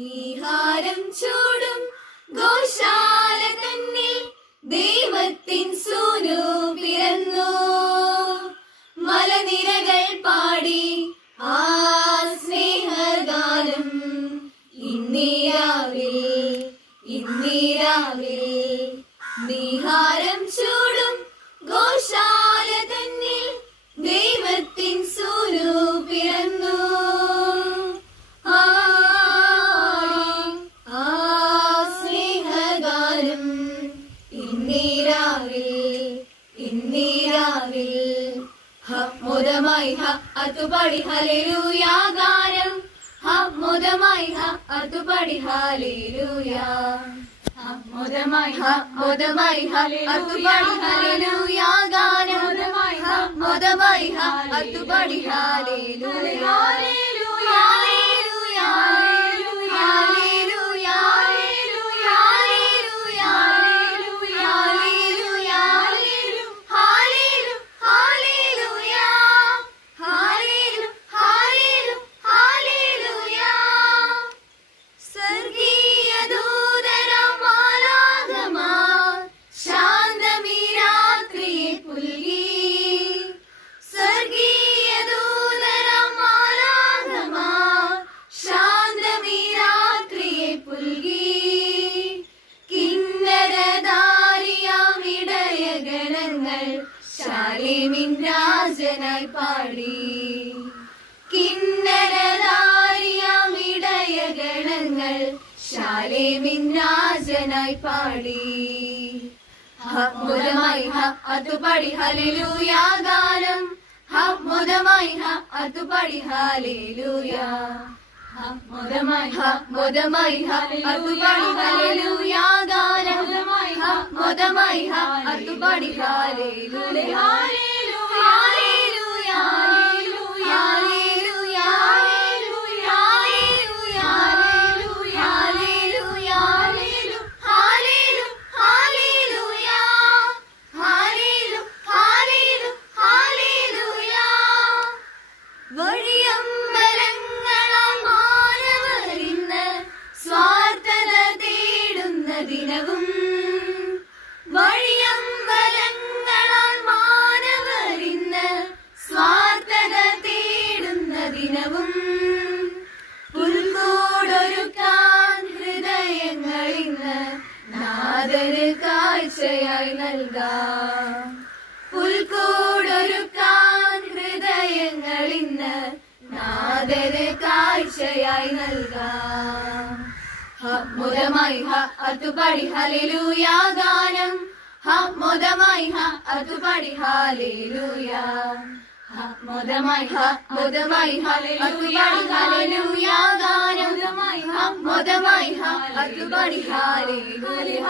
നീഹാരം ചൂടും ഗോശാല തന്നിൽ ദൈവത്തിൻ സൂനു പിറന്നു. മലനിരകൾ പാടി ആ സ്നേഹഗാനം ഇന്നീരാവിൽ നീഹാരം ചൂടും ഗോശാല തന്നിൽ ദൈവത്തിൻ സൂനു പിറന്നു. സ്നേഹഗാനം ഇന്നീരാവിൽ മോദമായി അതുപടി ഹല്ലേലൂയ ഗാനം മോദമായി അതുപടി ഹല്ലേലൂയ മോദമായി അതുപടി ഹല്ലേലൂയ ഗാനം മോദമായി അതുപടി ഹല്ലേലൂയ രാജനായി പാടി കിന്നരധാരിയാമിടയ ഗണങ്ങൾ ശാലേമിൻ രാജനായി പാടി മോദമായി അതുപടി ഹല്ലേലൂയ ഗാനം മോദമായി അതുപടി ഹല്ലേലൂയ മോദമായി അതുപടി ഹല്ലേലൂയ ഗാനം മോദമായി അതുപടി ഹല്ലേലൂയ. ദിനവും വഴിയമ്പലങ്ങളാൽ മാനവരിന്ന് സ്വാർത്ഥത തേടുന്ന ദിനവും പുൽക്കൂടൊരുക്കാൻ ഹൃദയങ്ങളിന്ന് നാദന് കാഴ്ചയായി നൽകാം. പുൽക്കൂടൊരുക്കാൻ ഹൃദയങ്ങളിന്ന് നാദന് കാഴ്ചയായി നൽകാം. മോദമായി അതുപടി ഹല്ലേലൂയ ഗാനം മോദമായി അതുപടി ഹല്ലേലൂയ മോദമായി അതുപടി ഹല്ലേലൂയ ഗാനം മോദമായി അതുപടി ഹല്ലേലൂയ.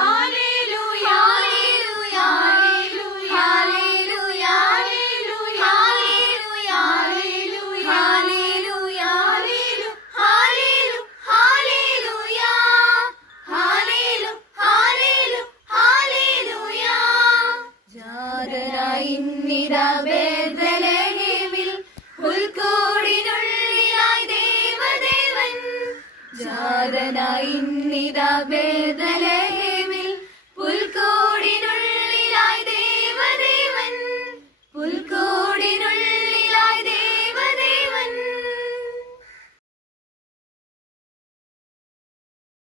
ബേത്ലഹേമിൽ പുൽക്കൂടിനുള്ളിലായി ദേവദേവൻ ജാതനായി ബേത്ലഹേമിൽ